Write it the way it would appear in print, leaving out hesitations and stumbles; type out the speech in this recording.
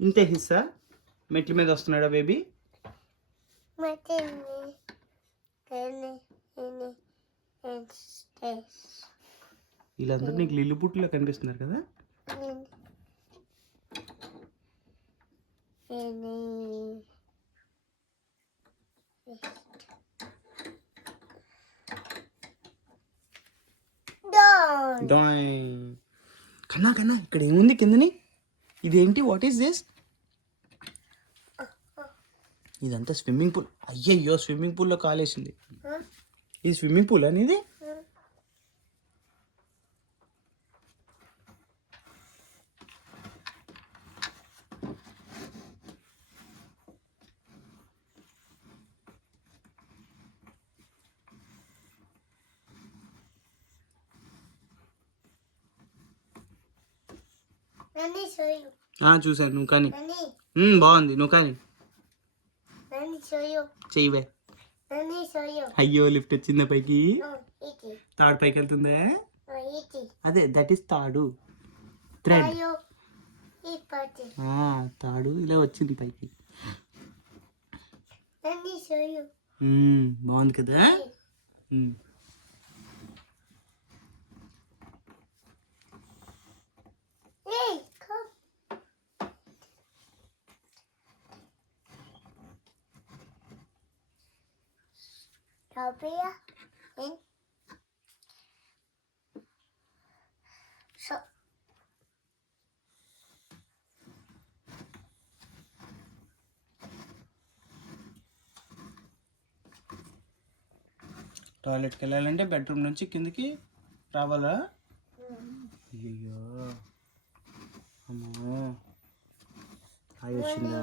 ఇంతే హిస్సా మెట్ల మీద వస్తున్నాడా బేబీ? వీళ్ళందరూ నీకు లిల్లు పుట్టులో కనిపిస్తున్నారు కదా. కన్నా కన్నా ఇక్కడ ఏముంది కిందని? ఇదేంటి? What is this? ఇదంతా స్విమ్మింగ్ పూల్. అయ్యయ్యో స్విమ్మింగ్ పూల్లో కాలేసింది. ఇది స్విమ్మింగ్ పూల్ అనేది? చూసాను. నువ్వు కానీ బాగుంది. నువ్వు కానీ చెయ్యవే. అయ్యో లిఫ్ట్ వచ్చిందా పైకి? తాడు పైకి వెళ్తుందా? అదే దట్ ఈస్ తాడు, థ్రెడ్. తాడు ఇలా వచ్చింది పైకి. బాగుంది కదా. టాయిలెట్కి వెళ్ళాలంటే బెడ్రూమ్ నుంచి కిందకి రావాలా? అయ్యో అమ్మో హాయ్ వచ్చిందా?